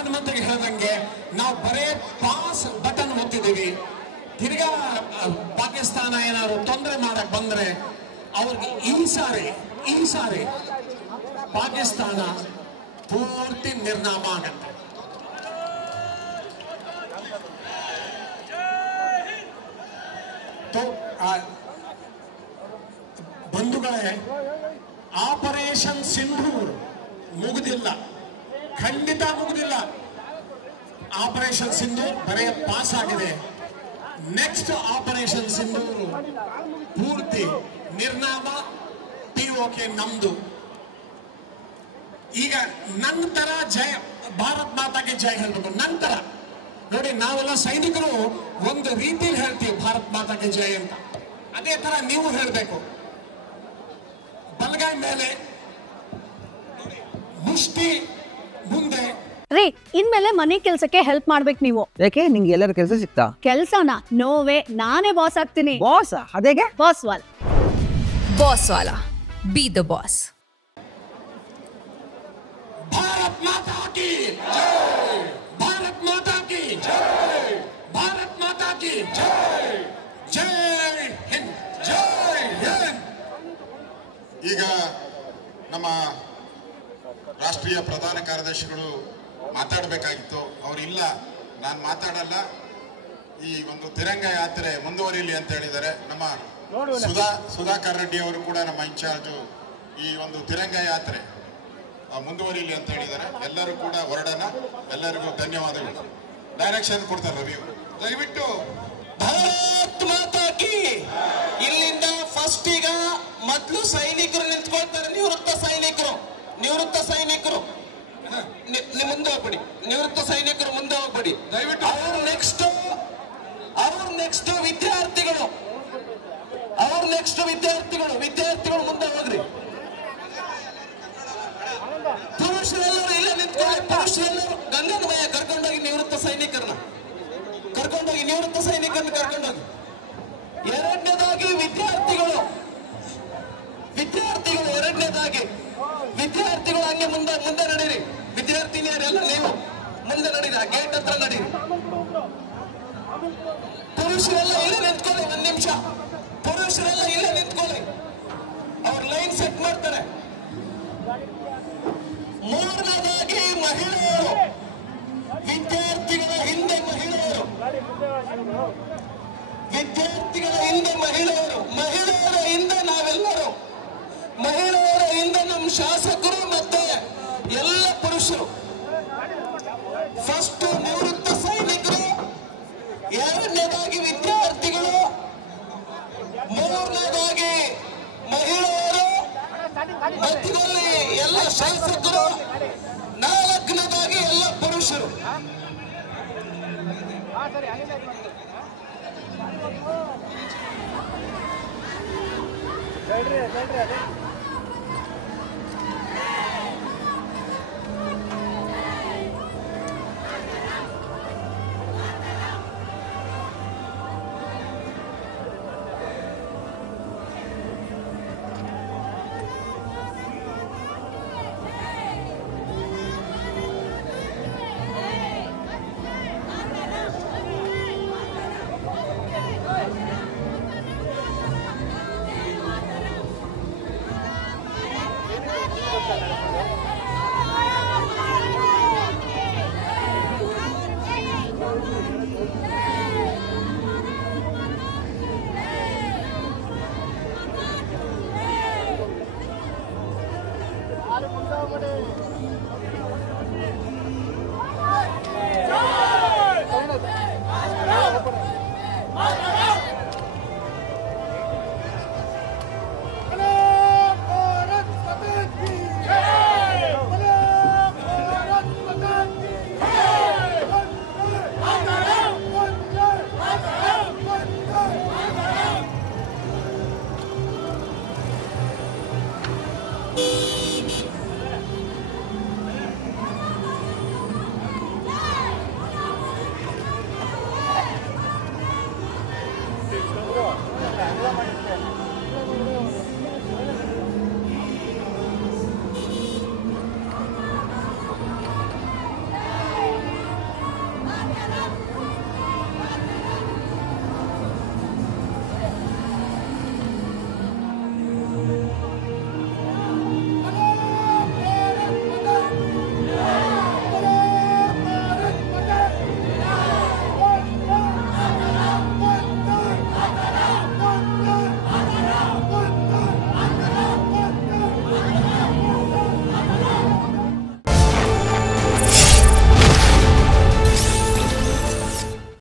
ಪ್ರಧಾನಮಂತ್ರಿಗೆ ಹೇಳ್ದಂಗೆ ನಾವು ಬರೇ ಪಾಸ್ ಬಟನ್ ಒತ್ತಿದ್ದೀವಿ. ತಿರ್ಗಾ ಪಾಕಿಸ್ತಾನ ಏನಾದ್ರು ತೊಂದರೆ ಮಾಡಕ್ ಬಂದ್ರೆ ಅವ್ರಿಗೆ ಈ ಸಾರಿ ಪಾಕಿಸ್ತಾನ ಪೂರ್ತಿ ನಿರ್ನಾಮ ಆಗತ್ತೆ. ಬಂಧುಗಳೇ, ಆಪರೇಷನ್ ಸಿಂಧೂರ್ ಮುಗಿದಿಲ್ಲ, ಖಂಡಿತ ಮುಗಿದಿಲ್ಲ. ಆಪರೇಷನ್ ಸಿಂಧೂರ್ ಬರೇ ಪಾಸ್ ಆಗಿದೆ. ನೆಕ್ಸ್ಟ್ ಆಪರೇಷನ್ ಸಿಂಧೂರ್ ಪೂರ್ತಿ ನಿರ್ನಾಮ, ಪಿಒಕೆ ನಮ್ದು. ಈಗ ನಂತರ ಜಯ ಭಾರತ್ ಮಾತಾಗೆ ಜಯ ಹೇಳ್ಬೇಕು. ನಂತರ ನೋಡಿ, ನಾವೆಲ್ಲ ಸೈನಿಕರು ಒಂದು ರೀತಿಯಲ್ಲಿ ಹೇಳ್ತೀವಿ ಭಾರತ್ ಮಾತಾಗೆ ಜಯ ಅಂತ. ಅದೇ ತರ ನೀವು ಹೇಳ್ಬೇಕು. ಬಲಗೈ ಮೇಲೆ ಮುಷ್ಟಿ ಮುಂದೆ. ರೀ, ಇನ್ಮೇಲೆ ಮನೆ ಕೆಲ್ಸಕ್ಕೆ ಹೆಲ್ಪ್ ಮಾಡ್ಬೇಕು ನೀವು. ಯಾಕೆ, ನಿಂಗೆ ಎಲ್ಲರ ಕೆಲಸ ಸಿಗ್ತಾ? ಕೆಲ್ಸನ ನೋವೇ, ನಾನೇ ಬಾಸ್ ಆಗ್ತೀನಿ. ಬಾಸ್? ಅದೇಗೆ? ಬಾಸ್ ವಾಲ. ಬಾಸ್ ವಾಲ, be the boss. Bharat Mata ಕಿ ಜೈ, ಭಾರತ್ ಮಾತಾ ಕಿ ಜೈ, ಭಾರತ್ ಮಾತಾ ಕಿ ಜೈ, ಜೈ ಹಿಂದ್, ಜೈ ಹಿಂದ್. ಈಗ ನಮ್ಮ ರಾಷ್ಟ್ರೀಯ ಪ್ರಧಾನ ಕಾರ್ಯದರ್ಶಿಗಳು ಮಾತಾಡಬೇಕಾಗಿತ್ತು. ಅವರಿಲ್ಲ, ನಾನು ಮಾತಾಡಲ್ಲ, ಈ ಒಂದು ತಿರಂಗ ಯಾತ್ರೆ ಮುಂದುವರಿಯಲಿ ಅಂತ ಹೇಳಿದ್ದಾರೆ. ನಮ್ಮ ಸುಧಾಕರ್ ರೆಡ್ಡಿ ಅವರು ಕೂಡ ನಮ್ಮ ಇನ್ಚಾರ್ಜು, ಈ ಒಂದು ತಿರಂಗ ಯಾತ್ರೆ ಮುಂದುವರಿಯಲಿ ಅಂತ ಹೇಳಿದ್ದಾರೆ. ಎಲ್ಲರೂ ಕೂಡ ಹೊರಡೋಣ. ಎಲ್ಲರಿಗೂ ಧನ್ಯವಾದಗಳು. ಡೈರೆಕ್ಷನ್ ಕೊಡ್ತಾರೆ ರವಿ ಅವರು. ದಯವಿಟ್ಟು ಭಾರತ್ ಮಾತಾ ಕಿ. ಇಲ್ಲಿಂದ ಫಸ್ಟ್ ಈಗ ಮೊದಲು ಸೈನಿಕರು ನಿಂತ್ಕೊಳ್ತಾರೆ. ನಿವೃತ್ತ ಸೈನಿಕರು ಮುಂದೆ ಹೋಗ್ಬೇಡಿ. ನಿವೃತ್ತ ಸೈನಿಕರು ಮುಂದೆ ಹೋಗ್ಬೇಡಿ ದಯವಿಟ್ಟು. ಅವ್ರ ನೆಕ್ಸ್ಟ್ ವಿದ್ಯಾರ್ಥಿಗಳು ಮುಂದೆ ಹೋಗ್ರಿ. ಪುರುಷರೆಲ್ಲರೂ ಇಲ್ಲ ನಿಂತ್ಕೊಳ್ಳಿ. ಪುರುಷರೆಲ್ಲರೂ ಗಂಗನಮಯ ಕರ್ಕೊಂಡೋಗಿ ನಿವೃತ್ತ ಸೈನಿಕರನ್ನ ಕರ್ಕೊಂಡೋಗಿ. ಎರಡನೇದಾಗಿ ವಿದ್ಯಾರ್ಥಿಗಳು ಹಂಗೆ ಮುಂದೆ ನಡೀರಿ. ವಿದ್ಯಾರ್ಥಿನಿಯರೆಲ್ಲ ನೀವು ಮುಂದೆ ನಡೀರಿ, ಆ ಗೇಟ್ ಹತ್ರ ನಡೀರಿ. ಪುರುಷರೆಲ್ಲ ಇಲ್ಲೇ ನಿಂತ್ಕೊಳ್ಳಿ. ಒಂದ್ ನಿಮಿಷ, ಪುರುಷರೆಲ್ಲ ಇಲ್ಲೇ ನಿಂತ್ಕೊಳ್ಳಿ. ಅವ್ರ ಲೈನ್ ಸೆಟ್ ಮಾಡ್ತಾರೆ. ಮೂರನೇದಾಗಿ ಮಹಿಳೆಯರು, ವಿದ್ಯಾರ್ಥಿಗಳ ಹಿಂದೆ ಮಹಿಳೆಯರ ಹಿಂದೆ ನಾವೆಲ್ಲರೂ, ಮಹಿಳೆಯರ ಹಿಂದೆ ನಮ್ಮ ಶಾಸಕರು ಮತ್ತೆ ಎಲ್ಲ ಪುರುಷರು. ಫಸ್ಟ್ ನಿವೃತ್ತ ಸೈನಿಕರು, ಎರಡನೇದಾಗಿ ವಿದ್ಯಾರ್ಥಿಗಳು, ಮೂರನೇದಾಗಿ ಮಹಿಳೆಯರು, ಮಧ್ಯದಲ್ಲಿ ಎಲ್ಲ ಶಾಸಕರು, ನಾಲ್ಕನೇದಾಗಿ ಎಲ್ಲ ಪುರುಷರು. ಹೇಳ್ರಿ